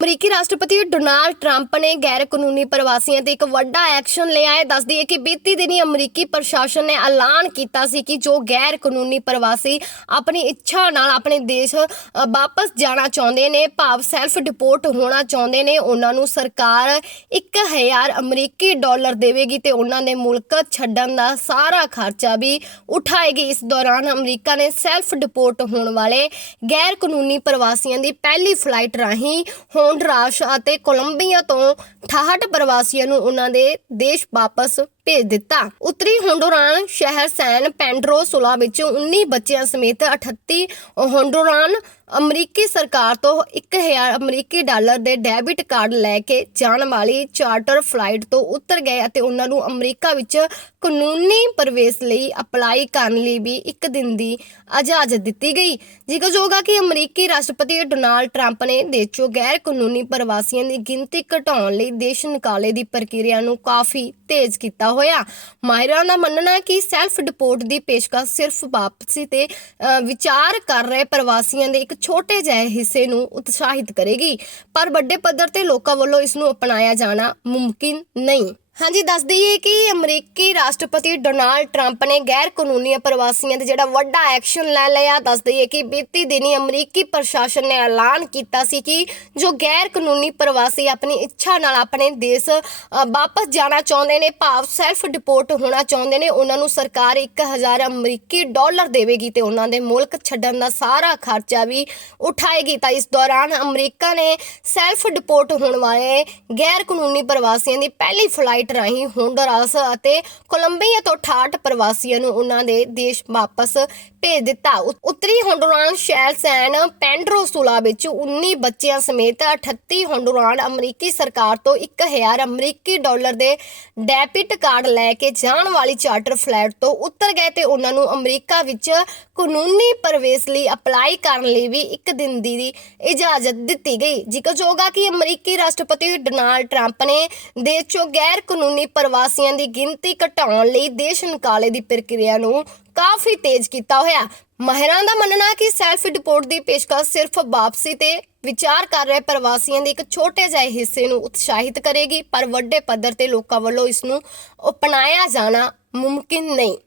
ਅਮਰੀਕੀ ਰਾਸ਼ਟਰਪਤੀ Donald Trump ਨੇ ਗੈਰ ਕਾਨੂੰਨੀ ਪ੍ਰਵਾਸੀਆਂ ਤੇ ਇੱਕ ਵੱਡਾ ਐਕਸ਼ਨ ਲਿਆ ਹੈ। ਦੱਸਦੀ ਹੈ ਕਿ ਬੀਤੀ ਦਿਨੀ ਅਮਰੀਕੀ ਪ੍ਰਸ਼ਾਸਨ ਨੇ ਐਲਾਨ ਕੀਤਾ ਸੀ ਕਿ ਜੋ ਗੈਰ ਕਾਨੂੰਨੀ ਪ੍ਰਵਾਸੀ ਆਪਣੀ ਇੱਛਾ ਨਾਲ ਆਪਣੇ ਦੇਸ਼ ਵਾਪਸ ਜਾਣਾ ਚਾਹੁੰਦੇ ਨੇ, ਭਾਵ ਸੈਲਫ ਡਿਪੋਰਟ ਹੋਣਾ ਚਾਹੁੰਦੇ ਨੇ, ਉਹਨਾਂ ਨੂੰ ਸਰਕਾਰ 1000 ਅਮਰੀਕੀ ਡਾਲਰ ਦੇਵੇਗੀ ਤੇ ਉਹਨਾਂ ਦੇ ਮੁਲਕ ਛੱਡਣ ਦਾ ਸਾਰਾ ਖਰਚਾ ਵੀ ਉਠਾਏਗੀ। ਇਸ ਦੌਰਾਨ ਅਮਰੀਕਾ ਨੇ ਸੈਲਫ ਡਿਪੋਰਟ ਹੋਣ ਵਾਲੇ ਗੈਰ ਕਾਨੂੰਨੀ ਪ੍ਰਵਾਸੀਆਂ ਦੀ ਪਹਿਲੀ ਫਲਾਈਟ ਰਾਹੀਂ ਹੋਂਡਰਾਸ ਅਤੇ ਕੋਲੰਬੀਆ ਤੋਂ 68 ਪ੍ਰਵਾਸੀਆਂ ਨੂੰ ਉਹਨਾਂ ਦੇ ਦੇਸ਼ ਵਾਪਸ ਭੇਜ ਦਿੱਤਾ। ਉੱਤਰੀ ਹੋਂਡੋਰਾਨ ਸ਼ਹਿਰ ਸੈਨ ਪੈਂਡਰੋ ਸੁਲਾ ਵਿੱਚ 19 ਬੱਚਿਆਂ ਸਮੇਤ 38 ਹੋਂਡੋਰਾਨ ਅਮਰੀਕੀ ਸਰਕਾਰ ਤੋਂ 1000 ਅਮਰੀਕੀ ਡਾਲਰ ਦੇ ਡੈਬਿਟ ਕਾਰਡ ਲੈ ਕੇ ਜਾਣ ਵਾਲੀ ਚਾਰਟਰ ਫਲਾਈਟ ਤੋਂ ਉਤਰ ਗਏ ਅਤੇ ਉਹਨਾਂ ਨੂੰ ਅਮਰੀਕਾ ਵਿੱਚ ਕਾਨੂੰਨੀ ਪ੍ਰਵੇਸ਼ ਲਈ ਅਪਲਾਈ ਕਰਨ ਲਈ ਵੀ ਇੱਕ ਦਿਨ ਦੀ ਇਜਾਜ਼ਤ ਦਿੱਤੀ ਗਈ। ਜ਼ਿਕਰਯੋਗ ਹੈ ਕਿ ਅਮਰੀਕੀ ਰਾਸ਼ਟਰਪਤੀ ਡੋਨਾਲਡ ਟਰੰਪ ਨੇ ਦੇਸ਼ 'ਚੋਂ ਗੈਰ ਕਾਨੂੰਨੀ ਪ੍ਰਵਾਸੀਆਂ ਦੀ ਗਿਣਤੀ ਘਟਾਉਣ ਲਈ ਦੇਸ਼ ਨਿਕਾਲੇ ਦੀ ਪ੍ਰਕਿਰਿਆ ਨੂੰ ਕਾਫੀ ਤੇਜ਼ ਕੀਤਾ ਹੋਇਆ। ਮਾਹਿਰਾਂ ਦਾ ਮੰਨਣਾ ਕਿ ਸੈਲਫ ਡਿਪੋਰਟ ਦੀ ਪੇਸ਼ਕਸ਼ ਸਿਰਫ ਵਾਪਸੀ ਤੇ ਅ, ਵਿਚਾਰ ਕਰ ਰਹੇ ਪ੍ਰਵਾਸੀਆਂ ਦੇ ਇੱਕ ਛੋਟੇ ਜਿਹੇ ਹਿੱਸੇ ਨੂੰ ਉਤਸ਼ਾਹਿਤ ਕਰੇਗੀ। ਪਰ ਵੱਡੇ ਪੱਧਰ ਤੇ ਲੋਕਾਂ ਵੱਲੋਂ ਇਸ ਨੂੰ ਅਪਣਾਇਆ ਜਾਣਾ ਮੁਮਕਿਨ ਨਹੀਂ। ਹਾਂਜੀ, ਦੱਸ ਦਈਏ ਕਿ ਅਮਰੀਕੀ ਰਾਸ਼ਟਰਪਤੀ ਡੋਨਾਲਡ ਟਰੰਪ ਨੇ ਗੈਰ ਕਾਨੂੰਨੀ ਪ੍ਰਵਾਸੀਆਂ ਤੇ ਜਿਹੜਾ ਵੱਡਾ ਐਕਸ਼ਨ ਲੈ ਲਿਆ। ਦੱਸ ਦਈਏ ਕਿ ਬੀਤੀ ਦਿਨੀ ਅਮਰੀਕੀ ਪ੍ਰਸ਼ਾਸਨ ਨੇ ਐਲਾਨ ਕੀਤਾ ਸੀ ਕਿ ਜੋ ਗੈਰ ਕਾਨੂੰਨੀ ਪ੍ਰਵਾਸੀ ਆਪਣੀ ਇੱਛਾ ਨਾਲ ਆਪਣੇ ਦੇਸ਼ ਵਾਪਸ ਜਾਣਾ ਚਾਹੁੰਦੇ ਨੇ, ਭਾਵ ਸੈਲਫ ਡਿਪੋਰਟ ਹੋਣਾ ਚਾਹੁੰਦੇ ਨੇ, ਉਹਨਾਂ ਨੂੰ ਸਰਕਾਰ 1000 ਅਮਰੀਕੀ ਡਾਲਰ ਦੇਵੇਗੀ ਤੇ ਉਹਨਾਂ ਦੇ ਮੁਲਕ ਛੱਡਣ ਦਾ ਸਾਰਾ ਖਰਚਾ ਵੀ ਉਠਾਏਗੀ। ਤਾਂ ਇਸ ਦੌਰਾਨ ਅਮਰੀਕਾ ਨੇ ਸੈਲਫ ਡਿਪੋਰਟ ਹੋਣ ਵਾਲੇ ਗੈਰ ਕਾਨੂੰਨੀ ਪ੍ਰਵਾਸੀਆਂ ਦੀ ਪਹਿਲੀ ਫਲਾਈਟ ਰਾਹੀਂ ਹੋਂਡਰਾਸ ਅਤੇ ਕੋਲੰਬੀਆ ਤੋਂ 68 ਪ੍ਰਵਾਸੀਆਂ ਨੂੰ ਉਹਨਾਂ ਦੇ ਦੇਸ਼ ਵਾਪਸ ਭੇਜ ਦਿੱਤਾ। ਉ- ਉੱਤਰੀ ਹੋਂਡੁਰਾਨ ਸ਼ਹਿਰ ਸੈਨ ਪੈਂਡਰੋ ਵਿੱਚ 19 ਬੱਚਿਆਂ ਸਮੇਤ 38 ਹੋਂਡੁਰਾਨ ਅਮਰੀਕੀ ਸਰਕਾਰ ਤੋਂ 1000 ਅਮਰੀਕੀ ਡਾਲਰ ਦੇ ਡੈਬਿਟ ਕਾਰਡ ਲੈ ਕੇ ਜਾਣ ਵਾਲੀ ਚਾਰਟਰ ਫਲਾਈਟ ਤੋਂ ਉਤਰ ਗਏ ਤੇ ਉਹਨਾਂ ਨੂੰ ਅਮਰੀਕਾ ਵਿੱਚ ਕਾਨੂੰਨੀ ਪ੍ਰਵੇਸ਼ ਲਈ ਅਪਲਾਈ ਕਰਨ ਲਈ ਵੀ ਇੱਕ ਦਿਨ ਦੀ ਇਜਾਜ਼ਤ ਦਿੱਤੀ ਗਈ। ਜ਼ਿਕਰਯੋਗ ਹੈ ਕਿ ਅਮਰੀਕੀ ਰਾਸ਼ਟਰਪਤੀ ਡੋਨਾਲਡ ਟਰੰਪ ਨੇ ਦੇਸ਼ 'ਚੋਂ ਗੈਰ ਕਾਨੂੰਨੀ ਪ੍ਰਵਾਸੀਆਂ ਦੀ ਗਿਣਤੀ ਘਟਾਉਣ ਲਈ ਦੇਸ਼ ਨਿਕਾਲੇ ਦੀ ਪ੍ਰਕਿਰਿਆ ਨੂੰ ਕਾਫੀ ਤੇਜ਼ ਕੀਤਾ ਹੋਇਆ। ਮਾਹਿਰਾਂ ਦਾ ਮੰਨਣਾ ਕਿ ਸੈਲਫ ਡਿਪੋਰਟ ਦੀ ਪੇਸ਼ਕਸ਼ ਸਿਰਫ ਵਾਪਸੀ ਤੇ ਵਿਚਾਰ ਕਰ ਰਹੇ ਪ੍ਰਵਾਸੀਆਂ ਦੇ ਇੱਕ ਛੋਟੇ ਜਿਹੇ ਹਿੱਸੇ ਨੂੰ ਉਤਸ਼ਾਹਿਤ ਕਰੇਗੀ, ਪਰ ਵੱਡੇ ਪੱਧਰ ਤੇ ਲੋਕਾਂ ਵੱਲੋਂ ਇਸ ਨੂੰ ਅਪਣਾਇਆ ਜਾਣਾ ਮੁਮਕਿਨ ਨਹੀਂ।